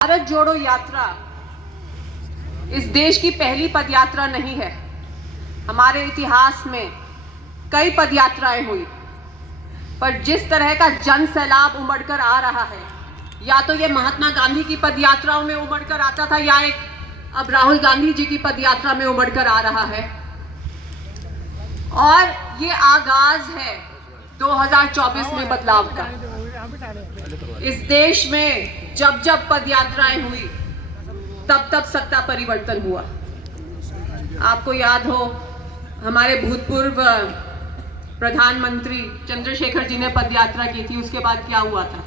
भारत जोड़ो यात्रा इस देश की पहली पदयात्रा नहीं है। हमारे इतिहास में कई पदयात्राएं हुई, पर जिस तरह का जन सैलाब उमड़कर आ रहा है, या तो ये महात्मा गांधी की पदयात्राओं में उमड़कर आता था, या एक अब राहुल गांधी जी की पदयात्रा में उमड़कर आ रहा है। और ये आगाज है 2024 में बदलाव का। इस देश में जब जब पदयात्राएं हुई, तब तब सत्ता परिवर्तन हुआ। आपको याद हो, हमारे भूतपूर्व प्रधानमंत्री चंद्रशेखर जी ने पदयात्रा की थी, उसके बाद क्या हुआ था?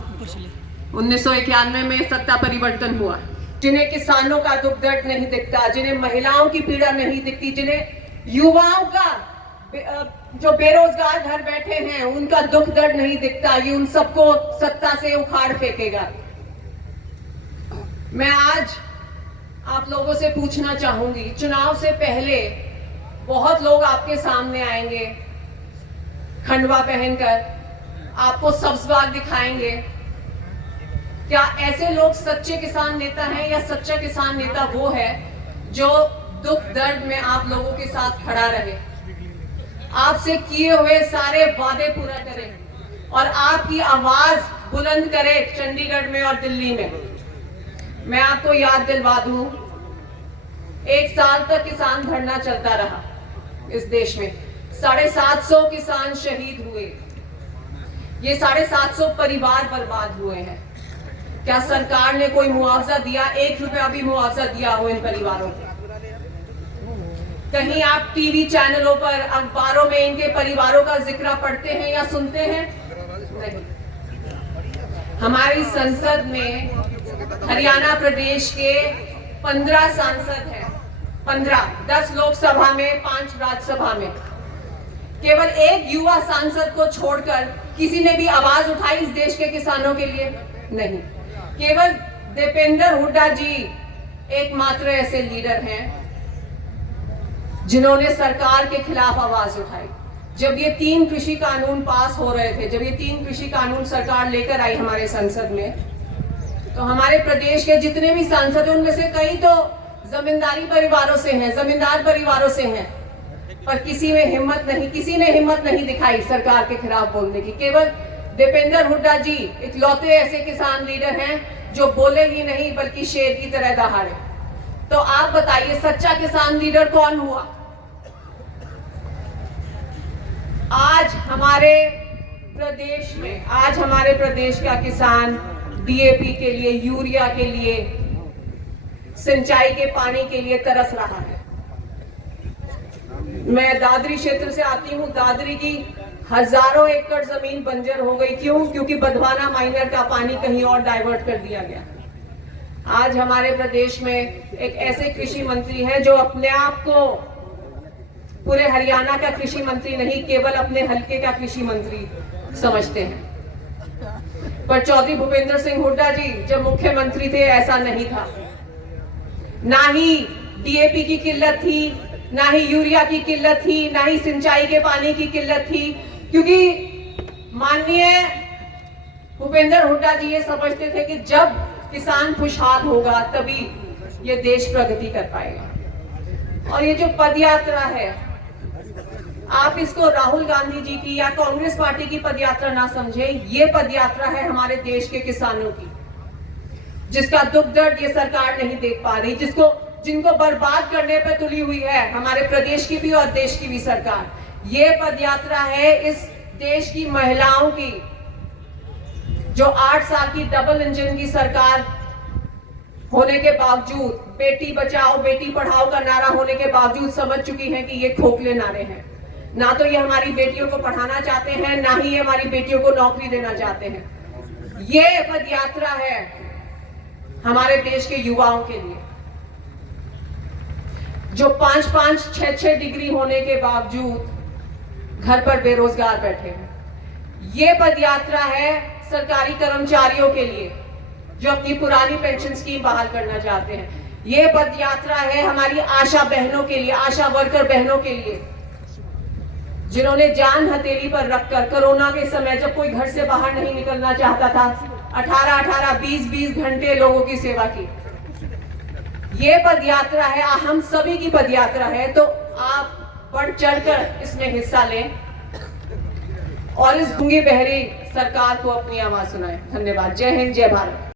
1991 में सत्ता परिवर्तन हुआ। जिन्हें किसानों का दुख दर्द नहीं दिखता, जिन्हें महिलाओं की पीड़ा नहीं दिखती, जिन्हें युवाओं का जो बेरोजगार घर बैठे हैं उनका दुख दर्द नहीं दिखता, ये उन सबको सत्ता से उखाड़ फेंकेगा। मैं आज आप लोगों से पूछना चाहूंगी, चुनाव से पहले बहुत लोग आपके सामने आएंगे खंडवा पहनकर, आपको सब्ज बाग दिखाएंगे। क्या ऐसे लोग सच्चे किसान नेता हैं, या सच्चा किसान नेता वो है जो दुख दर्द में आप लोगों के साथ खड़ा रहे, आपसे किए हुए सारे वादे पूरा करे और आपकी आवाज बुलंद करे चंडीगढ़ में और दिल्ली में? मैं आपको याद दिलवा दूं, 1 साल तक किसान धरना चलता रहा इस देश में। 750 किसान शहीद हुए, ये 750 परिवार बर्बाद हुए हैं। क्या सरकार ने कोई मुआवजा दिया? 1 रुपया भी मुआवजा दिया हो इन परिवारों को? कहीं आप टीवी चैनलों पर, अखबारों में इनके परिवारों का जिक्र पढ़ते हैं या सुनते हैं? नहीं। हमारी संसद में हरियाणा प्रदेश के 15 सांसद हैं, 15, 10 लोकसभा में, 5 राज्यसभा में। केवल एक युवा सांसद को छोड़कर किसी ने भी आवाज उठाई इस देश के किसानों के लिए? नहीं। केवल दीपेंद्र हुड्डा जी एकमात्र ऐसे लीडर हैं जिन्होंने सरकार के खिलाफ आवाज उठाई। जब ये 3 कृषि कानून पास हो रहे थे, जब ये 3 कृषि कानून सरकार लेकर आई हमारे संसद में, तो हमारे प्रदेश के जितने भी सांसद हैं उनमें से कई तो जमींदारी परिवारों से हैं, जमींदार परिवारों से हैं, पर किसी ने हिम्मत नहीं दिखाई सरकार के खिलाफ बोलने की। केवल दीपेंद्र हुड्डा जी इकलौते ऐसे किसान लीडर हैं जो बोले ही नहीं बल्कि शेर की तरह दहाड़े। तो आप बताइए, सच्चा किसान लीडर कौन हुआ? आज हमारे प्रदेश का किसान डीएपी के लिए, यूरिया के लिए, सिंचाई के पानी के लिए तरस रहा है। मैं दादरी क्षेत्र से आती हूँ। दादरी की हजारों एकड़ जमीन बंजर हो गई। क्यों? क्योंकि बंधवाना माइनर का पानी कहीं और डाइवर्ट कर दिया गया। आज हमारे प्रदेश में एक ऐसे कृषि मंत्री हैं जो अपने आप को पूरे हरियाणा का कृषि मंत्री नहीं, केवल अपने हलके का कृषि मंत्री समझते हैं। पर चौधरी भूपेंद्र सिंह हुड्डा जी जब मुख्यमंत्री थे ऐसा नहीं था। ना ही डीएपी की किल्लत थी, ना ही यूरिया की किल्लत थी, ना ही सिंचाई के पानी की किल्लत थी, क्योंकि माननीय भूपेंद्र हुड्डा जी ये समझते थे कि जब किसान खुशहाल होगा तभी ये देश प्रगति कर पाएगा। और ये जो पदयात्रा है, आप इसको राहुल गांधी जी की या कांग्रेस पार्टी की पदयात्रा ना समझें, ये पदयात्रा है हमारे देश के किसानों की, जिसका दुख दर्द ये सरकार नहीं देख पा रही, जिनको बर्बाद करने पर तुली हुई है हमारे प्रदेश की भी और देश की भी सरकार। ये पदयात्रा है इस देश की महिलाओं की, जो 8 साल की डबल इंजन की सरकार होने के बावजूद, बेटी बचाओ बेटी पढ़ाओ का नारा होने के बावजूद समझ चुकी है कि ये खोखले नारे हैं। ना तो ये हमारी बेटियों को पढ़ाना चाहते हैं, ना ही ये हमारी बेटियों को नौकरी देना चाहते हैं। ये पदयात्रा है हमारे देश के युवाओं के लिए, जो 5-5, 6-6 डिग्री होने के बावजूद घर पर बेरोजगार बैठे हैं। ये पदयात्रा है सरकारी कर्मचारियों के लिए जो अपनी पुरानी पेंशन स्कीम बहाल करना चाहते हैं। ये पदयात्रा है हमारी आशा बहनों के लिए, आशा वर्कर बहनों के लिए, जिन्होंने जान हथेली पर रखकर कोरोना के समय जब कोई घर से बाहर नहीं निकलना चाहता था, 18-18, 20-20 घंटे लोगों की सेवा की। ये पद यात्रा है, हम सभी की पद यात्रा है, तो आप बढ़ चढ़कर इसमें हिस्सा लें और इस गूंगी बहरी सरकार को अपनी आवाज सुनाएं। धन्यवाद। जय हिंद, जय भारत।